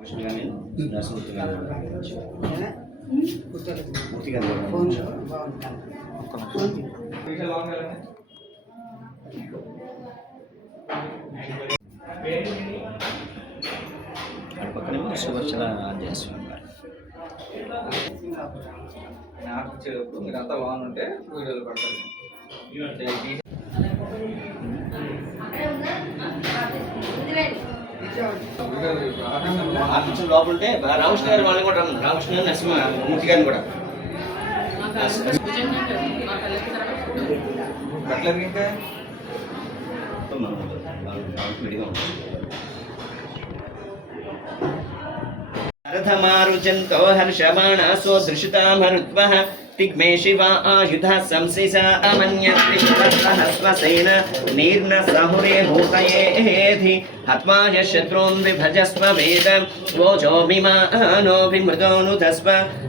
విష్ణుగా నేను నరసింహూర్తిగా మూర్తిగా ఫోన్ బాగుంటాను అటు పక్కన సువర్చన ఆంజనేయ స్వామి గారు. నాకు ఇచ్చేటప్పుడు మీరు అంతా బాగుంటే వీడియోలు పెడతారు ఆఫీస్ లోపల ఉంటే రామకృష్ణ గారు వాళ్ళని కూడా రామకృష్ణ గారు నరసింహ మూర్తి గారిని కూడా. రథమారుజంతో హర్షమాణాసో దృశితామరుద్వః पिग्मे शिव आयुधः संसिस अमन्यत्रिवस्वसेन निर्न सहुरे भूतयेधि हत्वाय शत्रून् विभजस्व वेद। वोजोभिमानो विमृतोऽनुधस्व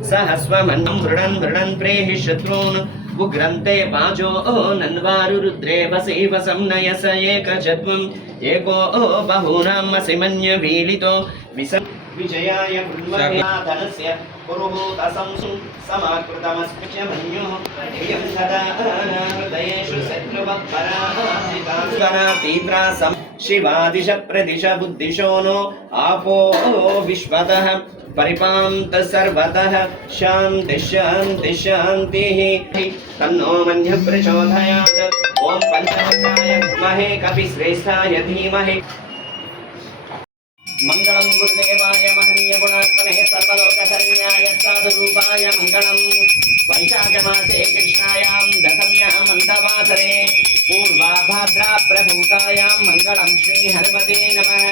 सहस्व मन्नं दृढन् दृढन् प्रेहि शत्रून्। उग्रन्ते पाजो ओ नन्वारुरुद्रेव सेवसं नयस एकजद्वम् एको ओ बहूनामसि मन्यवीलितो विस विजयाय धनस्य शिवादिश प्रदिश बुद्धिशो नो आपो विश्वतः। परिपान्त सर्वतः शान्ति शान्ति। शान्तिः तन्नो मन्यः प्रचोदयात्। ॐ पञ्चमुखाय विद्महे कपिश्रेष्ठाय धीमहि। मङ्गलं गुरुदेवाय, महनीय गुणात्मने सर्वलोकशरण्याय साधुरूपाय मङ्गलम्। वैशाखमासे कृष्णायां, दशम्यां मन्दवासरे पूर्वाभाद्रा प्रभूतायां मङ्गलं श्रीहनुमते नमः।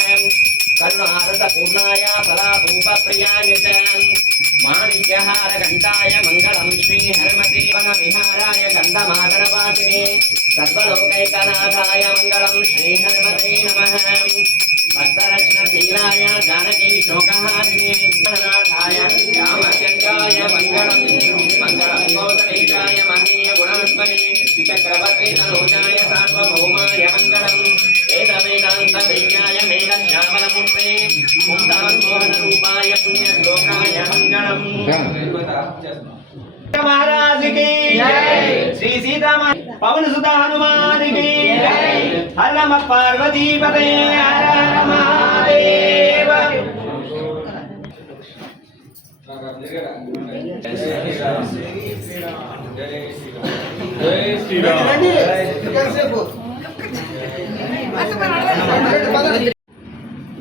करुणारसपूर्णाय फलाभूपप्रियाय च माणिक्यहारघण्टाय मङ्गलं श्रीहनुमते वनविहाराय गन्धमादनवासिने सर्वलोकैकनाथाय मङ्गलं श्रीहनुमते नमः भक्तरत्नशीलाय जानकी शोकहारिणे गणनाथाय रामचन्द्राय मङ्गलं मङ्गलं गौतमेशाय महनीय गुणात्मने चक्रवर्ती नरोजाय सार्वभौमाय मङ्गलं वेदवेदान्तवेद्याय मेघश्यामलमूर्ते मुक्तान् मोहनरूपाय पुण्यश्लोकाय मङ्गलम् महाराज की श्री सीता पवन सुधा हनुमान की हर नम पार्वती पते हर हर महादेव।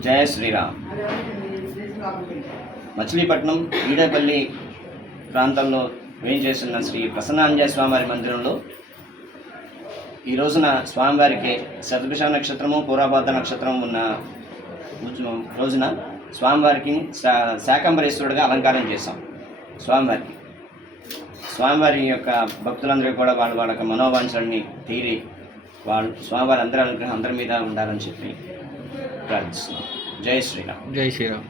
జయ శ్రీరామ్. మచిలీపట్నం ఈడేపల్లి ప్రాంతంలో వేయించేస్తున్న శ్రీ ప్రసన్నాంజయ స్వామివారి మందిరంలో? ఈ రోజున స్వామివారికి శతభిష నక్షత్రము పూర్వపాద నక్షత్రం ఉన్న రోజున స్వామివారికి శా- శాకంబరేశ్వరుడిగా అలంకారం చేశాం స్వామివారికి. స్వామివారి యొక్క భక్తులందరూ కూడా వాళ్ళ వాళ్ళ యొక్క మనోవాంఛల్ని తీరి వాళ్ళు స్వామివారి అందరి అనుగ్రహం అందరి మీద ఉండాలని చెప్పి ప్రార్థిస్తున్నాం జై శ్రీరామ్ జై శ్రీరామ్